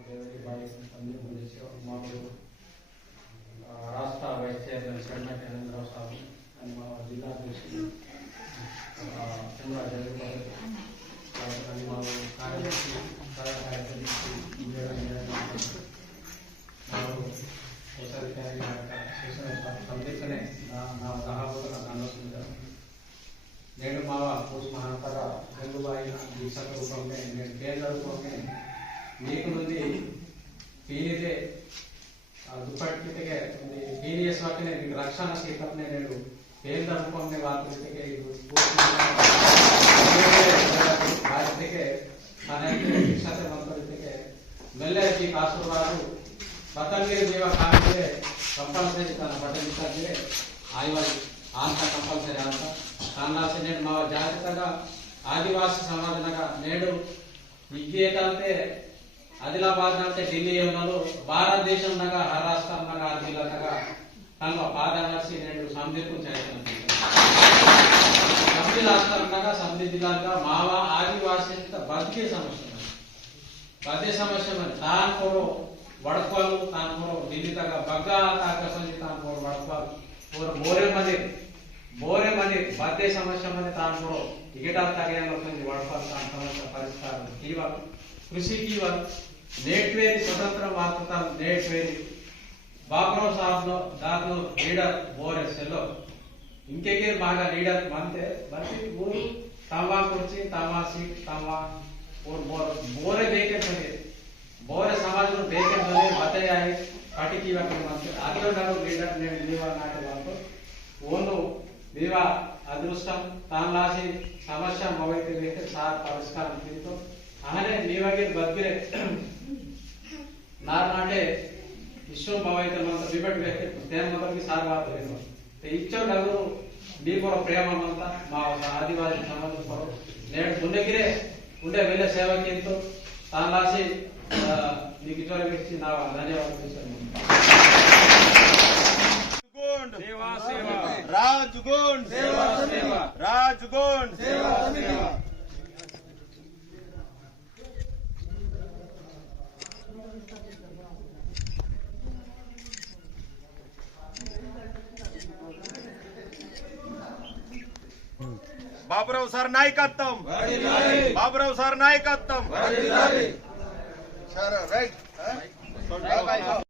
Everybody on the Malaysia Maru Rasta Vice Chairman Sharma Chandra Sabi and Jilla Deshi Chandra Jalipati and Maru Karyashi Karyashi Indira Indira Maru Social Carrier Social Foundation ನಾವು ಸಹಾಬೋಧನ ಕಾಣಿಸುತ್ತಿದ್ದ ನೇಣುಮಾವ ಪೂಸ್ ಮಹಾಂತರ ಗಂಗುಬಾಯಿ ದೀಕ್ಷಕ ರೂಪಕ್ಕೆ ಕೇಂದ್ರ ರೂಪಕ್ಕೆ ನೀರಿನಲ್ಲಿ ಪೀಳಿದೆ ದುಪ್ಪಟ್ಟು ಜೊತೆಗೆ ಪೀಳಿಯ ಸ್ವಾತನೆ ರಕ್ಷಣಾ ಕ್ಷೇತ್ರನೇ ನೇಡು ಕೇಂದ್ರ ರೂಪನೆ ವಾರ್ತೆ ಜೊತೆಗೆ ಇದು ಭಾರತಕ್ಕೆ ಮನೆಯಲ್ಲಿ ಶಿಕ್ಷತೆ ಬಂದ ಜೊತೆಗೆ ಮೆಲ್ಲೆ ಈ ಕಾಸರವಾರು ಬತಂಗಿರಿ ಜೀವ ಕಾಣಿಕೆ ಕಂಪಲ್ಸರಿ ತನ್ನ ಬದಲಿಸಿದ್ರೆ ಆದಿವಾಸಿ ಆಂತ ಕಂಪಲ್ಸರಿ ಅಂತ. ಕಾಂಗ್ರೆಸ್ ನೇಡು ಮಾವ ಜಾಗೃತಗ ಆದಿವಾಸಿ ಸಮಾಜನಗ ನೇಡು ವಿಜ್ಞೇತ ఆదిలాబాద్ అంటే ఢిల్లీ ఏమన్నారు భారతదేశం నగా రాష్ట్రం నగా జిల్లాగా తమ పాదర్శి నేను సంధికు ప్రయత్నం రాష్ట్రం నగా సంధి జిల్లాగా మావా ఆదివాసి బతికే సమస్య. బతికే సమస్య మరి. తాన్పూర్ వడపాలు తాన్పూర్ ఢిల్లీ తగ్గ బగ్గా తాకసంజి తాన్పూర్ వడపాలు. और बोरे मने बोरे मने बदे समस्या मने तानको इगटा तगयान लोकन वडफा तान समस्या परिष्कार कीवा కృషికి कीवा నేట్వేరి స్వతంత్ర భారత నేట్వేరి బాబ్రావ్ సాహబ్లో దాంట్లో లీడర్ ఓఆర్ఎస్ఎల్లో ఇంకెగిరి బాగా లీడర్ మంతే ಬರ್ತಿ ಊರು ತಾವ ಕುರ್ಚಿ ತಾವ ಸೀಟ್ ತಾವ ಬೋರ್. ಬೋರೆ ಬೇಕೇ ಬಂದಿದೆ ಬೋರೆ ಸಮಾಜದ ಬೇಕೇ ಬಂದರೆ ಮತೆಯಾಗಿ ಪಟಿಕಿ ಅಂತ ಅದರ ಲೀಡರ್ ನೀವ ನಾಟಕ ಅಂತ ಒಂದು ನೀವ ಅದೃಷ್ಟ ತಾನ್ಲಾಸಿ ಸಮಸ್ಯೆ ಹೋಗೈತಿರಿ ಸಾರ್ ಪರಿಷ್ಕಾರ ಅಂತ ಅಹನೇ ನೀವಾಗಿ ಬದುಕಿರೆ. సార్ పరిష్కారం తీరుతో అహనే నీవగే బద్గిరే నార్నాటే విశ్వం భవైతే మంత బిబట్ వేస్తే దేన మొదలకి సార్ బాత లేదు ఇచ్చో డగు నీ కొర ప్రేమ మంత మా ఆదివాసీ సమాజం కొర నేడు ముందగిరే ఉండే వెళ్ళే సేవకింతో తాన్లాసి నీకు ఇటువంటి వ్యక్తి నా ధన్యవాదాలు చేశాను गुंड సేవా సేవా राजगुंड సేవా సేవా బాబురావు సార్ నాయకత్వం. బాబురావు సార్ నాయకత్వం. రైట్.